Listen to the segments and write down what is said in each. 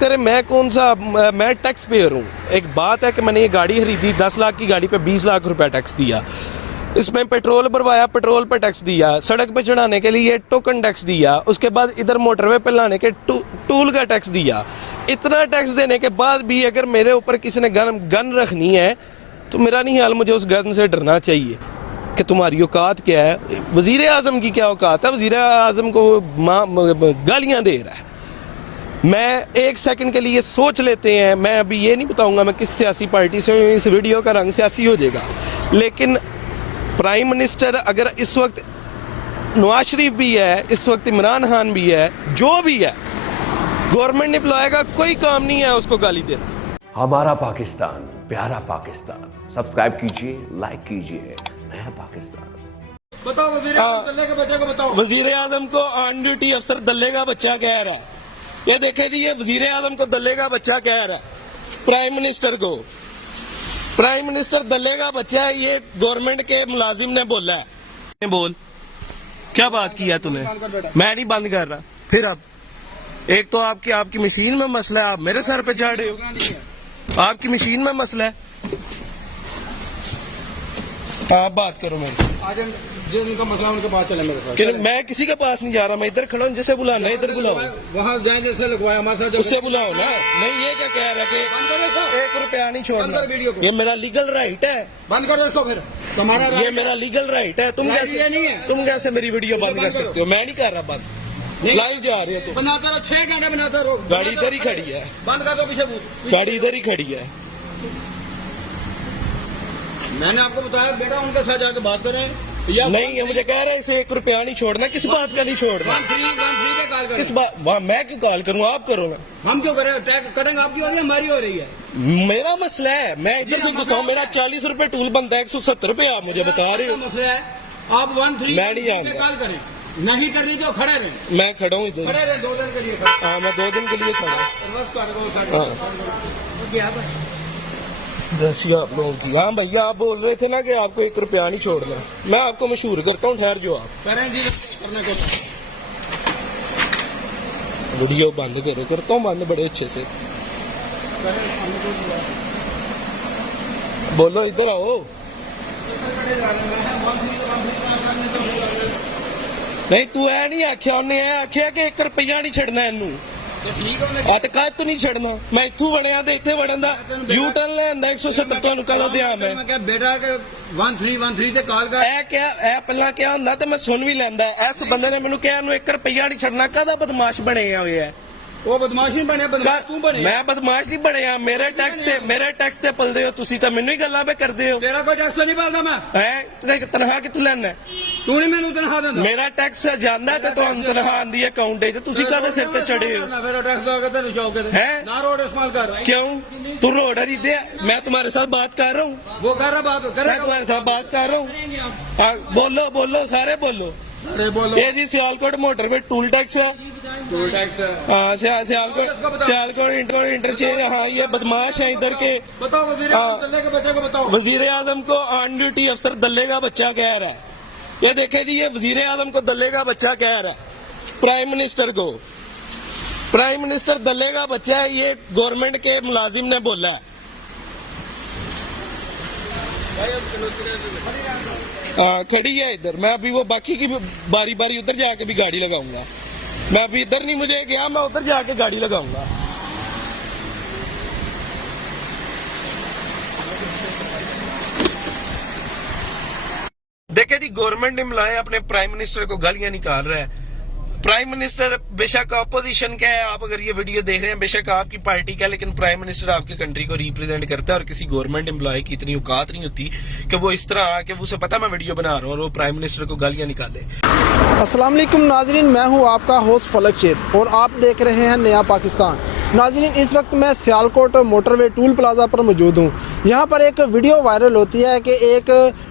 करे मैं कौन सा, मैं टैक्स पेयर हूँ। एक बात है कि मैंने ये गाड़ी खरीदी, 10 लाख की गाड़ी पे 20 लाख रुपया टैक्स दिया, इसमें पेट्रोल भरवाया, पेट्रोल पे टैक्स दिया, सड़क पे चढ़ाने के लिए टोकन टैक्स दिया, उसके बाद इधर मोटरवे पे लाने के टूल का टैक्स दिया। इतना टैक्स देने के बाद भी अगर मेरे ऊपर किसी ने गन रखनी है तो मेरा नहीं हाल, मुझे उस गन से डरना चाहिए कि तुम्हारी औकात क्या है। वज़ीर आज़म की क्या औकात है, वज़ीर आज़म को गालियाँ दे रहा है। मैं एक सेकंड के लिए सोच लेते हैं, मैं अभी ये नहीं बताऊंगा मैं किस सियासी पार्टी से हूँ, इस वीडियो का रंग सियासी हो जाएगा, लेकिन प्राइम मिनिस्टर अगर इस वक्त नवाज शरीफ भी है, इस वक्त इमरान खान भी है, जो भी है, गवर्नमेंट एम्प्लॉय का कोई काम नहीं है उसको गाली देना। हमारा पाकिस्तान, प्यारा पाकिस्तान, सब्सक्राइब कीजिए, लाइक कीजिए, नया पाकिस्तान। बताओ वज़ीर आज़म दल्ले के बच्चे को बताओ। वज़ीर आज़म को ऑन ड्यूटी अफसर दल्ले का बच्चा कह रहा है। ये देखे जी, ये वज़ीर आज़म को दल्ले का बच्चा कह रहा है प्राइम मिनिस्टर को। प्राइम मिनिस्टर दल्ले का बच्चा है, ये गवर्नमेंट के मुलाजिम ने बोला है। बोल, क्या बात की है तूने? मैं नहीं बंद कर रहा। फिर अब एक तो आपकी मशीन में मसला है, आप मेरे सर पे चढ़ रहे हो। आपकी मशीन में मसला है, आप बात करो मेरे से। आज जिनका मसला उनके पास चले मेरे साथ। मैं किसी के पास नहीं जा रहा, मैं इधर खड़ा हूँ, जिसे बुलाना है इधर बुलाओ। वहाँ जाए जैसे लगवाया हमारे साथ, उससे बुलाओ ना। नहीं, ये क्या कह रहा है कि 1 रुपया नहीं छोड़ना, ये मेरा लीगल राइट है। बंद कर दो इसको फिर, तुम्हारा ये मेरा लीगल राइट है। तुम कैसे मेरी वीडियो बंद कर सकते हो? मैं नहीं कर रहा बंद, लाइव जा रही है। तो बनाता रहो, 6 घंटे बनाता रहो। गाड़ी इधर ही खड़ी है, बंद कर दो पीछे। गाड़ी इधर ही खड़ी है। मैंने आपको बताया बेटा उनके साथ जाकर बात करें। नहीं, ये मुझे कह रहे हैं इसे 1 रुपया नहीं छोड़ना। किस बात का नहीं छोड़ना? 1-3 पे कॉल करें। किस बात? मैं क्यों कॉल करूँ? आप करो ना। हम क्यों करें? टैग कटेंगे आपकी हो रही है, हमारी हो रही है। मेरा मसला है, मैं इधर से घुसा हूँ, मेरा 40 रुपए टूल बनता है, 170 रुपए आप मुझे बता रहे हो। मसला है, आप 1-3 मैं नहीं जानता। पे कॉल करें, नहीं करनी तो खड़े रहे। मैं खड़ा हूँ इधर, खड़े रहे 2 दिन के लिए। हाँ मैं 2 दिन के लिए खड़ा हूँ। जैसी आप लोगों की। हाँ भैया, आप बोल रहे थे ना कि आपको 1 रुपया नहीं छोड़ना। मैं आपको मशहूर करता हूँ, ठहर जो आप करें जी करने को। वीडियो बंद करो, करता हूँ बंद बड़े अच्छे से। बोलो, इधर आओ। नहीं, तू है नहीं आख्या, उन्हें आख्या कि 1 रुपया नहीं छड़ना इनू। तो नहीं छड़ना। मैं इतू बनया तो इतने बढ़न का यू टर्न लेंदा 170 ਤੁਹਾਨੂੰ ਕਦੋਂ ਦਿਆਂ ਮੈਂ ਕਿਹਾ ਬੇਟਾ ਕਿ 1313 ਤੇ ਕਾਲ ਕਰ। ਇਹ ਕਿਹਾ, ਇਹ ਪਹਿਲਾਂ ਕਿਹਾ ਹੁੰਦਾ ਤੇ ਮੈਂ ਸੁਣ ਵੀ ਲੈਂਦਾ। ਇਸ ਬੰਦੇ ਨੇ ਮੈਨੂੰ ਕਿਹਾ ਇਹਨੂੰ 1 ਰੁਪਇਆ ਨਹੀਂ ਛੱਡਣਾ। ਕਾਹਦਾ ਬਦਮਾਸ਼ ਬਣੇ ਆ ਹੋਏ ਆ? ਉਹ ਬਦਮਾਸ਼ ਨਹੀਂ ਬਣਿਆ, ਬਦਮਾਸ਼ ਤੂੰ ਬਣਿਆ। ਮੈਂ ਬਦਮਾਸ਼ ਨਹੀਂ ਬਣਿਆ, ਮੇਰੇ ਟੈਕਸ ਤੇ ਪਲਦੇ ਹੋ ਤੁਸੀਂ, ਤਾਂ ਮੈਨੂੰ ਹੀ ਗੱਲਾਂ ਪੇ ਕਰਦੇ ਹੋ। ਤੇਰਾ ਕੋਈ ਟੈਕਸ ਨਹੀਂ ਭਰਦਾ ਮੈਂ। ਹੈ ਤਨਖਾਹ ਕਿੱਥੋਂ ਲੈਣਾ? ਤੂੰ ਨਹੀਂ ਮੈਨੂੰ ਤਨਖਾਹ ਦਿੰਦਾ। ਮੇਰਾ ਟੈਕਸ ਜਾਂਦਾ ਤੇ ਤੁਹਾਨੂੰ ਤਨਖਾਹ ਆਂਦੀ ਹੈ ਅਕਾਊਂਟ 'ਚ, ਤੁਸੀਂ ਕਾਹਦੇ ਸਿਰ ਤੇ ਚੜੇ ਹੋ? मेरा टैक्स दोगे तो शौक है ना, रोड इस्तेमाल कर। क्यों? तू रोड ही दे, मैं तुम्हारे साथ बात कर रहा हूँ। वो कर रहा बात करे, मैं तुम्हारे साथ बात कर रहा हूँ। बोलो बोलो, सारे बोलो। अरे बोलो। ये जी सियालकोट मोटर पे टूल टैक्स है। टूल टैक्स है। हाँ, सियालकोट इंटरचेंज। हाँ, ये बदमाश है इधर के। बताओ वज़ीर आज़म दल्ले के बच्चे को बताओ। वज़ीर आज़म को ऑन ड्यूटी अफसर दल्ले का बच्चा कह रहा है। ये देखे जी, ये वज़ीर आज़म को दल्ले का बच्चा कह रहा है प्राइम मिनिस्टर को। प्राइम मिनिस्टर दल्ले का बच्चा है, ये गवर्नमेंट के मुलाजिम ने बोला है। खड़ी है इधर। मैं अभी वो बाकी की बारी बारी उधर जाके भी गाड़ी लगाऊंगा। मैं अभी इधर नहीं, मुझे गया, मैं उधर जाके गाड़ी लगाऊंगा। देखे जी, गवर्नमेंट एम्प्लॉय अपने प्राइम मिनिस्टर को गालियां निकाल रहा है। प्राइम मिनिस्टर बेशक अपोजिशन का है, आप अगर ये वीडियो देख रहे हैं बेशक आपकी पार्टी का, लेकिन प्राइम मिनिस्टर आपकी कंट्री को रिप्रेजेंट करता है। और किसी गवर्नमेंट एम्प्लॉय की इतनी औकात नहीं होती कि वो इस तरह आके, उसे पता मैं वीडियो बना रहा हूँ और वो प्राइम मिनिस्टर को गालियां निकाले। अस्सलाम वालेकुम नाजरीन, मैं हूँ आपका होस्ट फलक शेर और आप देख रहे हैं नया पाकिस्तान। नाजरीन, इस वक्त मैं सियालकोट मोटरवे टूल प्लाजा पर मौजूद हूँ। यहाँ पर एक वीडियो वायरल होती है कि एक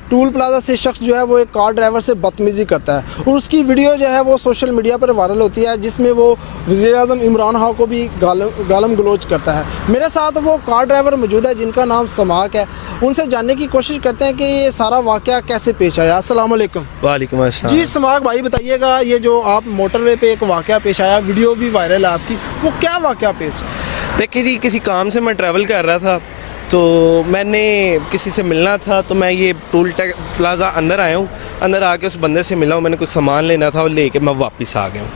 टूल प्लाजा से शख्स जो है वो एक कार ड्राइवर से बदतमीज़ी करता है और उसकी वीडियो जो है वो सोशल मीडिया पर वायरल होती है, जिसमें वो वज़ीर आज़म इमरान खान को भी गालम गलोच करता है। मेरे साथ वो कार ड्राइवर मौजूद है जिनका नाम समाक है। उनसे जानने की कोशिश करते हैं कि ये सारा वाक़या कैसे पेश आया। अस्सलाम वालेकुम। वालेकुम अस्सलाम। जी समाक भाई, बताइएगा ये जो आप मोटरवे पे एक वाक़या पेश आया, वीडियो भी वायरल है आपकी, वो क्या वाक़या पेश केस? देखिए जी, किसी काम से मैं ट्रैवल कर रहा था तो मैंने किसी से मिलना था, तो मैं ये टोल टैक्स प्लाज़ा अंदर आया हूँ। अंदर आके उस बंदे से मिला हूँ, मैंने कुछ सामान लेना था और लेके मैं वापस आ गया हूँ।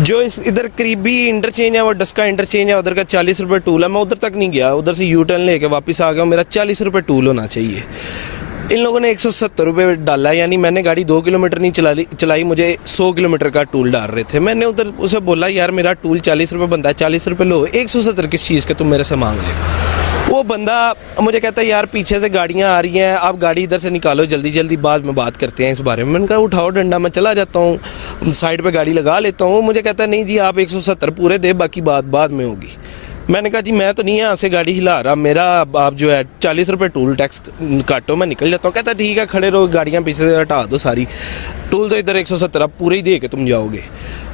जो इस इधर करीबी इंटरचेंज है वो डस्का इंटरचेंज है, उधर का 40 रुपये टूल है। मैं उधर तक नहीं गया, उधर से यू टर्न लेके वापस आ गया हूँ। मेरा 40 रुपये टूल होना चाहिए। इन लोगों ने 170 रुपये डाला है, यानी मैंने गाड़ी 2 किलोमीटर नहीं चलाई, मुझे 100 किलोमीटर का टूल डाल रहे थे। मैंने उधर उसे बोला यार मेरा टूल 40 रुपये बनता है, 40 रुपये लो, 170 किस चीज़ के तुम मेरे से मांग रहे हो? वो बंदा मुझे कहता है यार पीछे से गाड़ियाँ आ रही हैं, आप गाड़ी इधर से निकालो जल्दी जल्दी, बाद में बात करते हैं इस बारे में। मैंने कहा उठाओ डंडा, मैं चला जाता हूँ, साइड पे गाड़ी लगा लेता हूँ। मुझे कहता है नहीं जी आप 170 पूरे दे, बाकी बात बाद में होगी। मैंने कहा जी मैं तो नहीं यहाँ से गाड़ी हिला रहा, मेरा आप जो है 40 रुपये टूल टैक्स काटो, मैं निकल जाता हूँ। कहता ठीक है खड़े रहो, गाड़ियाँ पीछे से हटा दो सारी, टूल तो इधर 170 आप पूरे ही दे के तुम जाओगे।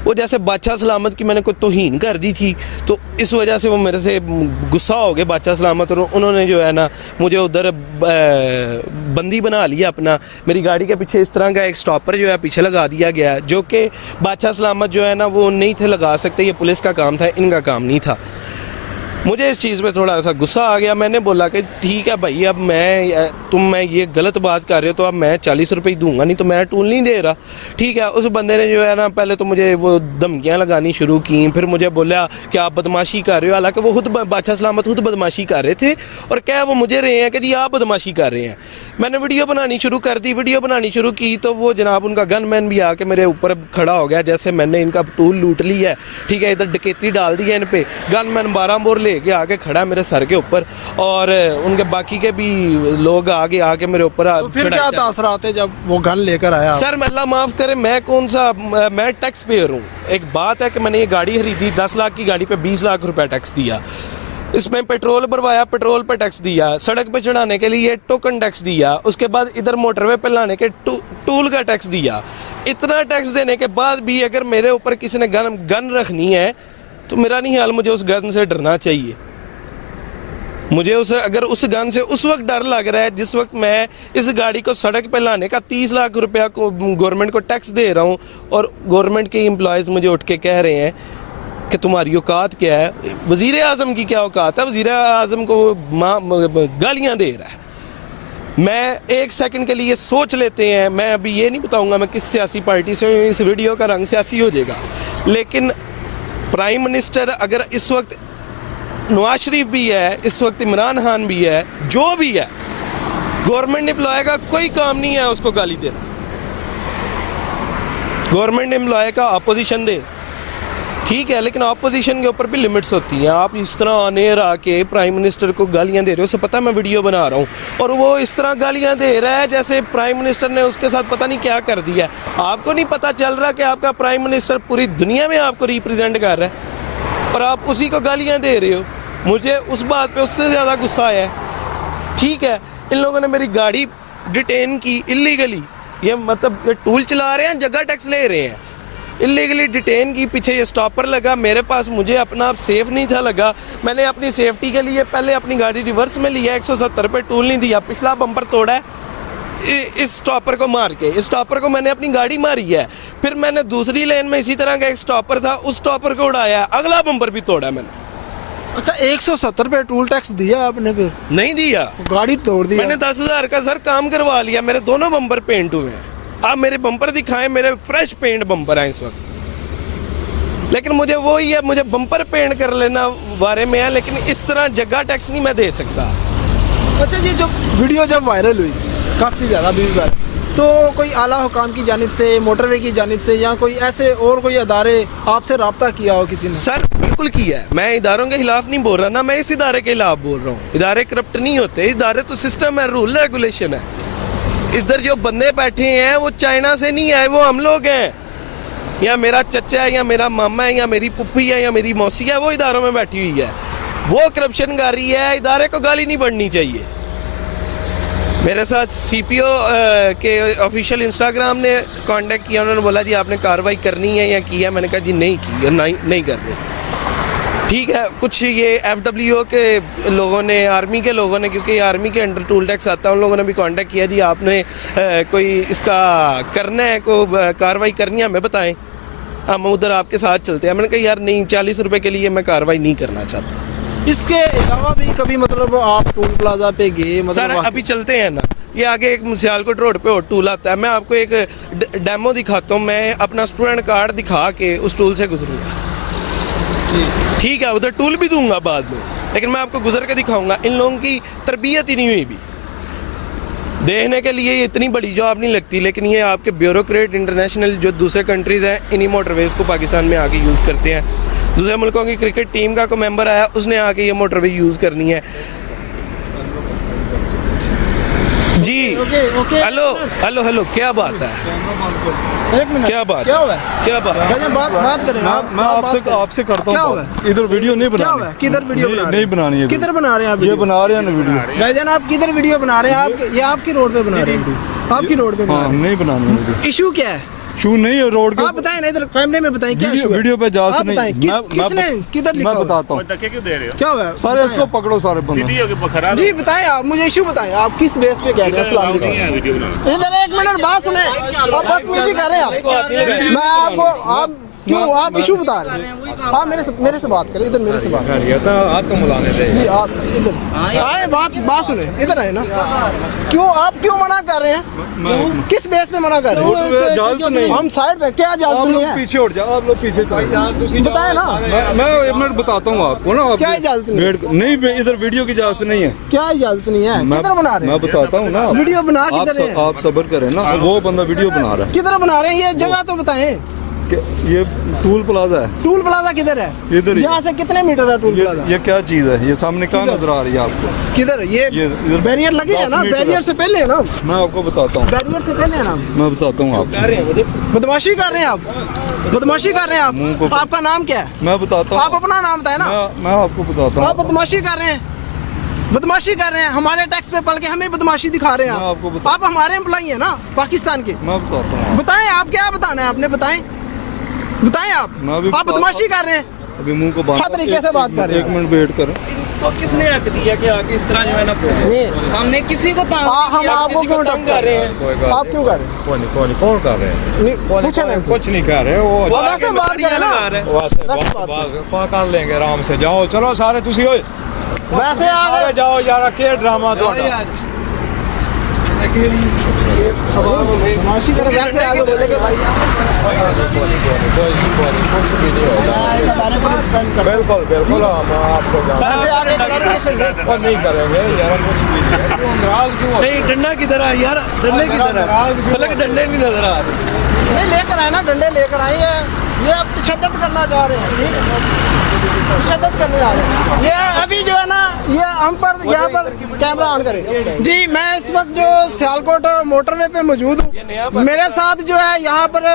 वो जैसे बादशाह सलामत की मैंने कोई तौहीन कर दी थी, तो इस वजह से वो मेरे से गुस्सा हो गए बादशाह सलामत, और उन्होंने जो है ना मुझे उधर बंदी बना लिया अपना। मेरी गाड़ी के पीछे इस तरह का एक स्टॉपर जो है पीछे लगा दिया गया है, जो कि बादशाह सलामत जो है ना वो नहीं थे लगा सकते, ये पुलिस का काम था, इनका काम नहीं था। मुझे इस चीज़ पे थोड़ा सा गुस्सा आ गया। मैंने बोला कि ठीक है भाई, अब मैं ये गलत बात कर रहे हो तो अब मैं 40 रुपये ही दूंगा, नहीं तो मैं टूल नहीं दे रहा। ठीक है, उस बंदे ने जो है ना पहले तो मुझे वो धमकियाँ लगानी शुरू की, फिर मुझे बोला कि आप बदमाशी कर रहे हो। हालांकि वो खुद बादशाह सलामत खुद बदमाशी कर रहे थे, और क्या वो मुझे रहे हैं कि जी आप बदमाशी कर रहे हैं। मैंने वीडियो बनानी शुरू कर दी, वीडियो बनानी शुरू की तो वो जनाब उनका गनमैन भी आके मेरे ऊपर खड़ा हो गया, जैसे मैंने इनका टूल लूट लिया है। ठीक है, इधर डकैती डाल दी है इन पे। गनमैन 12 बोर लेके आके खड़ा मेरे सर के ऊपर, और उनके बाकी के भी लोग आगे आके मेरे ऊपर। तो फिर क्या तासरात है जब वो गन लेकर आया? सर अल्लाह माफ़ करे, मैं कौन सा, मैं टैक्स पेयर हूँ। एक बात है कि मैंने ये गाड़ी खरीदी, 10 लाख की गाड़ी पे 20 लाख रुपए टैक्स दिया, इसमें पेट्रोल भरवाया, पेट्रोल पे टैक्स दिया, सड़क पे चढ़ाने के लिए टोकन टैक्स दिया, उसके बाद इधर मोटरवे पे लाने के टूल का टैक्स दिया। इतना टैक्स देने के बाद भी अगर मेरे ऊपर किसी ने गन रखनी है तो मेरा नहीं हाल, मुझे उस गन से डरना चाहिए। मुझे अगर उस गन से उस वक्त डर लग रहा है जिस वक्त मैं इस गाड़ी को सड़क पे लाने का 30 लाख रुपया को गवर्नमेंट को टैक्स दे रहा हूँ, और गवर्नमेंट के एम्प्लॉयज़ मुझे उठ के कह रहे हैं कि तुम्हारी औकात क्या है। वज़ीर आज़म की क्या औकात है? वज़ीर आज़म को गालियाँ दे रहा है। मैं एक सेकंड के लिए सोच लेते हैं, मैं अभी ये नहीं बताऊँगा मैं किस सियासी पार्टी से हूँ, इस वीडियो का रंग सियासी हो जाएगा, लेकिन प्राइम मिनिस्टर अगर इस वक्त नवाज शरीफ भी है, इस वक्त इमरान खान भी है, जो भी है, गवर्नमेंट एम्प्लॉय का कोई काम नहीं है उसको गाली देना। गवर्नमेंट एम्प्लॉय का अपोजिशन दे, ठीक है, लेकिन अपोजिशन के ऊपर भी लिमिट्स होती हैं। आप इस तरह ऑनेर आके प्राइम मिनिस्टर को गालियां दे रहे हो, उसे पता है मैं वीडियो बना रहा हूँ, और वो इस तरह गालियां दे रहा है जैसे प्राइम मिनिस्टर ने उसके साथ पता नहीं क्या कर दिया है। आपको नहीं पता चल रहा कि आपका प्राइम मिनिस्टर पूरी दुनिया में आपको रिप्रेजेंट कर रहा है, और आप उसी को गालियां दे रहे हो। मुझे उस बात पे उससे ज़्यादा गुस्सा आया है। ठीक है, इन लोगों ने मेरी गाड़ी डिटेन की इलीगली, ये मतलब ये टूल चला रहे हैं, जगह टैक्स ले रहे हैं, इलीगली डिटेन की। पीछे ये स्टॉपर लगा मेरे पास, मुझे अपना सेफ नहीं था लगा। मैंने अपनी सेफ्टी के लिए पहले अपनी गाड़ी रिवर्स में लिया, 170 रुपये टूल नहीं दिया, पिछला बम्पर तोड़ा है इस स्टॉपर को मार के। इस स्टॉपर को मैंने अपनी गाड़ी मारी है, फिर मैंने दूसरी लेन में इसी तरह का एक स्टॉपर था, उस स्टॉपर को उड़ाया, अगला बम्पर भी तोड़ा मैंने। अच्छा, 170 रुपये टूल टैक्स दिया आपने? फिर नहीं दिया, गाड़ी तोड़ दी। मैंने 10,000 का सर काम करवा लिया, मेरे दोनों बम्पर पेंट हुए हैं। आप मेरे बम्पर दिखाएं, मेरे फ्रेश पेंट बम्पर हैं इस वक्त, लेकिन मुझे वो ही है, मुझे बम्पर पेंट कर लेना बारे में है, लेकिन इस तरह जगह टैक्स नहीं मैं दे सकता। अच्छा, ये जो वीडियो जब वायरल हुई काफ़ी ज़्यादा व्यूज़ आए, तो कोई आला हुकाम की जानिब से, मोटरवे की जानिब से, या कोई ऐसे और कोई अदारे आपसे रब्ता किया हो किसी ने? सर बिल्कुल किया है, मैं इदारों के खिलाफ नहीं बोल रहा ना, मैं इस इदारे के खिलाफ बोल रहा हूँ। इदारे करप्ट नहीं होते, इदारे तो सिस्टम है, रूल रेगुलेशन है। इधर जो बंदे बैठे हैं वो चाइना से नहीं आए, वो हम लोग हैं, या मेरा चचा है, या मेरा मामा है, या मेरी पुप्पी है, या मेरी मौसी है, वो इदारों में बैठी हुई है, वो करप्शन कर रही है। इदारे को गाली नहीं बढ़नी चाहिए। मेरे साथ सीपीओ के ऑफिशियल इंस्टाग्राम ने कांटेक्ट किया, उन्होंने बोला जी आपने कार्रवाई करनी है या की है? मैंने कहा जी नहीं की और नहीं करनी। ठीक है, कुछ ये एफडब्ल्यूओ के लोगों ने, आर्मी के लोगों ने, क्योंकि आर्मी के अंडर टूल टैक्स आता है, उन लोगों ने भी कांटेक्ट किया जी आपने कोई इसका करना है, को कार्रवाई करनी है, हमें बताएं। हम उधर आपके साथ चलते हैं। मैंने कहा यार नहीं, 40 रुपए के लिए मैं कार्रवाई नहीं करना चाहता। इसके अलावा भी कभी मतलब आप टोल प्लाजा पे गए सर मतलब अभी चलते हैं ना, ये आगे एक सियालकोट रोड पे और टूल आता है, मैं आपको एक डेमो दिखाता हूँ। मैं अपना स्टूडेंट कार्ड दिखा के उस टूल से गुजरूंगा, ठीक है, उधर टूल भी दूंगा बाद में, लेकिन मैं आपको गुजर के दिखाऊंगा। इन लोगों की तरबियत ही नहीं हुई भी, देखने के लिए ये इतनी बड़ी जॉब नहीं लगती, लेकिन ये आपके ब्यूरोक्रेट इंटरनेशनल जो दूसरे कंट्रीज़ हैं, इन्हीं मोटरवेज़ को पाकिस्तान में आके यूज़ करते हैं। दूसरे मुल्कों की क्रिकेट टीम का कोई मेंबर आया, उसने आके ये मोटरवे यूज़ करनी है जी। हेलो हेलो हेलो, क्या बात है? एक मिनट, क्या बात? क्या हुआ? क्या बात? भाईजान बात करें आप, मैं आपसे करता क्या हूँ हुआ? इधर वीडियो नहीं क्या हुआ? बनानी। किधर वीडियो बना रहे नहीं हैं? बनानी है। किधर बना रहे हैं आप ये वीडियो? बना रहे हैं ना वीडियो। भाईजान आप किधर वीडियो बना रहे हैं? आप ये आपकी रोड पे बना रहे हैं वीडियो? आपकी रोड पे बना हाँ, रहे नहीं बनानी है वीडियो। हैं? इशू क्या है? शू नहीं है रोड के आप बताएं ना, इधर कैमरे में बताएं क्या issue है? वीडियो पे जा आप से नहीं। बताएं, किसने किधर लिखा मैं हुआ है? बताता हूँ। धक्के क्यों दे रहे हो? क्या हुआ है? सारे इसको बताएं पकड़ो सारे बंदे। सीधी होके बखरा आप। दो। जी बताएं आप, मुझे इशू बताएं, आप किस बेस पे कह रहे हैं? अस्सलाम नहीं है वालेकुम। वीडियो बनाना। इधर एक मिनट बात सुने, आप बदतमीजी कर रहे हैं आप। मैं आपको आप क्यों आप इशू बता रहे हैं? आप मेरे से बात करें, इधर मेरे से बात करें जी। आप इधर आए, बात सुने, इधर आए ना। आप क्यों मना कर रहे हैं? किस बेस पे मना कर रहे हैं? इजाजत नहीं। हम साइड पे क्या आप इजाजत नहीं लोग है? पीछे उठ जाओ, आप लोग पीछे बताए ना मैं एक मिनट बताता हूँ आपको ना। क्या इजाजत नहीं? नहीं, इधर वीडियो की इजाजत नहीं है। क्या इजाजत नहीं है? किधर बना रहे मैं हैं? बताता हूँ ना। वीडियो बना किधर है? आप सब्र करें ना, वो बंदा वीडियो बना रहा किधर बना रहे हैं? ये जगह तो बताएं। है। ये टूल प्लाजा है, टूल प्लाजा किधर है? इधर ही। यहाँ से कितने मीटर है टूल प्लाजा? ये क्या चीज है? ये सामने कहाँ नजर आ रही है आपको? किधर? ये इधर बैरियर लगे है 10 ना? मीटर है। बैरियर से पहले है ना? मैं आपको बताता हूँ, बैरियर से पहले है ना? मैं बताता हूँ आपको। बदमाशी कर रहे हैं आप, बदमाशी कर रहे हैं मुंह आप। को- आपका नाम क्या है? मैं बताता आप हूँ। अपना नाम बताए ना। मैं आपको बताता आप हूँ। बदमाशी कर रहे हैं, बदमाशी कर रहे हैं। हमारे टैक्स पे पल के हमें बदमाशी दिखा रहे हैं मैं आपको आप। बता- आप हमारे एम्प्लॉई हैं ना पाकिस्तान के। मैं बताता हूँ। बताएं आप, क्या बताना है आपने? बताएं आप। मैं भी आप बदमाशी कर रहे हैं, अभी मुंह को बांध। फा तरीके से बात कर रहे हैं। एक मिनट वेट करें। इसको किसने हक दिया कि आके इस तरह जो है ना बोले? हमने किसी को हम आपको क्यों तंग कर रहे हैं? आप क्यों कर रहे हैं? कौन कर रहे हैं? नहीं, पूछा नहीं। कुछ नहीं कर रहे वो वो वैसे बात करें ना, वैसे वैसे बात बात कर लेंगे आराम से। जाओ चलो सारे तुसी होए वैसे आ गए। जाओ यार, के ड्रामा तो बदमाशी कर रहे हैं, वैसे आगे बोले कि भाई कुछ भी नहीं होगा। बिल्कुल बिल्कुल, हम आपको वैसे आगे क्लैरिफिकेशन दे। वो नहीं करेंगे यार, कुछ भी नहीं। क्यों नाराज क्यों हो? नहीं, डंडा किधर है यार? डंडे किधर है? फलक डंडे नहीं नजर आ रहे। नहीं लेकर आए ना, डंडे लेकर आए। ये अब तशद्दुद करना चाह रहे हैं, ठीक है? तशद्दुद करने जा रहे हैं ये अभी जो है ना। ये हम पर यहाँ पर कैमरा ऑन करें जी। मैं इस वक्त जो सियालकोट मोटरवे पे मौजूद हूँ, मेरे साथ जो है यहाँ पर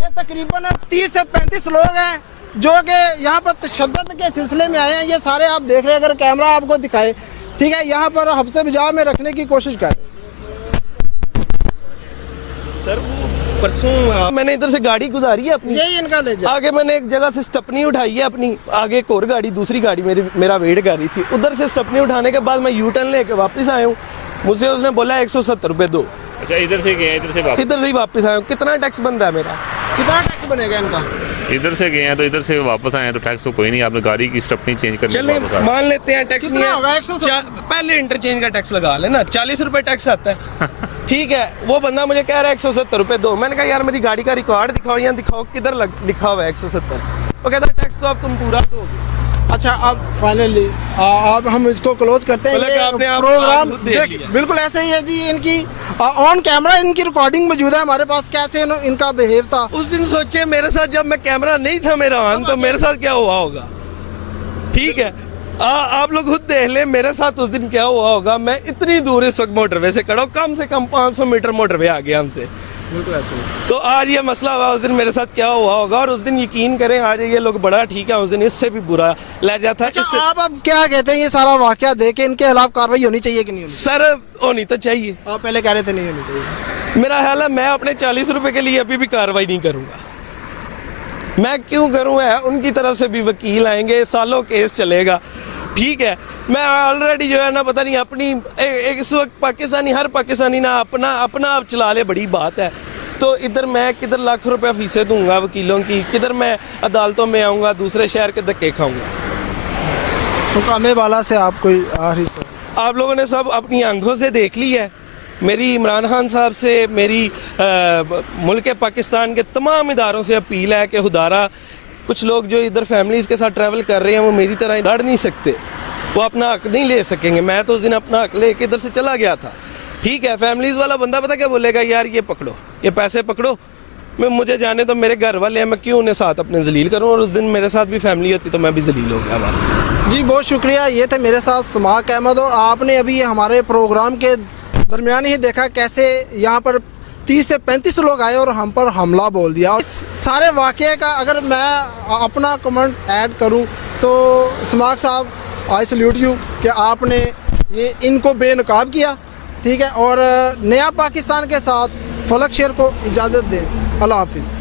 ये तकरीबन 30 से 35 लोग हैं जो कि यहाँ पर तशद्दुद के सिलसिले में आए हैं। ये सारे आप देख रहे हैं, अगर कैमरा आपको दिखाए, ठीक है? यहाँ पर हफ्ते बिजाव में रखने की कोशिश कर। सर वो परसों मैंने इधर से गाड़ी गुजारी है अपनी, यही इनका ले जाए। आगे मैंने एक जगह से स्टपनी उठाई है अपनी, आगे एक और गाड़ी, दूसरी गाड़ी मेरा वेट कर रही थी। उधर से स्टपनी उठाने के बाद मैं यू टर्न लेके वापस आया हूँ। मुझसे उसने बोला 170 रुपये दो। अच्छा, इधर से गए, इधर से वापस। इधर से ही वापस आया हूँ। कितना टैक्स बनता है मेरा? कितना टैक्स बनेगा इनका? इधर से गए हैं तो इधर से वापस आए हैं तो टैक्स तो कोई नहीं। आपने गाड़ी की स्टपनी चेंज करनी चले वापस आ। मान लेते हैं टैक्स कितना नहीं होगा? है। 170? पहले इंटरचेंज का टैक्स लगा लेना, 40 रुपए टैक्स आता है। ठीक है, वो बंदा मुझे कह रहा है 170 रुपए दो। मैंने कहा यार मेरी गाड़ी का रिकॉर्ड दिखाओ, या दिखाओ किधर लिखा हुआ है 170। वो कहता है टैक्स तो अब तुम पूरा दोगे। अच्छा, अब फाइनली अब हम इसको क्लोज करते हैं। मतलब ये आपने आप प्रोग्राम खुद देख लिया। बिल्कुल ऐसे ही है जी। इनकी ऑन कैमरा इनकी रिकॉर्डिंग मौजूद है हमारे पास, कैसे इनका बिहेव था। उस दिन सोचे मेरे साथ जब मैं कैमरा नहीं था मेरा ऑन, तो मेरे साथ क्या हुआ होगा? ठीक है, आप लोग खुद देख ले मेरे साथ उस दिन क्या हुआ होगा। मैं इतनी दूर इस वक्त मोटरवे से खड़ा हूँ, कम से कम 500 मीटर मोटरवे आ गया हमसे। बिल्कुल ऐसे ही। तो आज ये मसला हुआ, उस दिन मेरे साथ क्या हुआ होगा। और उस दिन यकीन करें, आज ये लोग बड़ा ठीक है, उस दिन इससे भी बुरा लहजा था। अच्छा, इससे आप अब क्या कहते हैं? ये सारा वाकया देख के इनके खिलाफ कार्रवाई होनी चाहिए कि नहीं होनी? सर होनी तो चाहिए। आप पहले कह रहे थे नहीं होनी चाहिए। मेरा ख्याल है मैं अपने 40 रुपए के लिए अभी भी कार्रवाई नहीं करूंगा। मैं क्यों करूँ? है उनकी तरफ से भी वकील आएंगे, सालों केस चलेगा। ठीक है, मैं ऑलरेडी जो है ना पता नहीं अपनी इस वक्त पाकिस्तानी, हर पाकिस्तानी ना अपना आप चला ले, बड़ी बात है। तो इधर मैं किधर लाख रुपया फीसें दूंगा वकीलों की, किधर मैं अदालतों में आऊँगा, दूसरे शहर के धक्के खाऊंगा। तो कामे वाला से आप कोई आखिरी आप लोगों ने सब अपनी आंखों से देख ली है। मेरी इमरान खान साहब से, मेरी मुल्क पाकिस्तान के तमाम इदारों से अपील है कि खुदारा कुछ लोग जो इधर फैमिलीज़ के साथ ट्रैवल कर रहे हैं वो मेरी तरह लड़ नहीं सकते, वो अपना हक नहीं ले सकेंगे। मैं तो उस दिन अपना हक लेके इधर से चला गया था। ठीक है, फैमिलीज़ वाला बंदा पता क्या बोलेगा, यार ये पकड़ो, ये पैसे पकड़ो, मैं मुझे जाने तो मेरे घर वाले हैं, मैं क्यों उन्हें साथ अपने जलील करूं। और उस दिन मेरे साथ भी फैमिली होती तो मैं भी जलील हो गया। बात जी, बहुत शुक्रिया। ये थे मेरे साथ समाक अहमद, और आपने अभी ये हमारे प्रोग्राम के दरमियान ही देखा कैसे यहाँ पर 30 से 35 लोग आए और हम पर हमला बोल दिया। और इस सारे वाक़े का अगर मैं अपना कमेंट ऐड करूँ तो समाक साहब, आई सल्यूट यू कि आपने ये इनको बेनकाब किया। ठीक है, और नया पाकिस्तान के साथ फलक शेर को इजाज़त दें। अल्लाह हाफिज़।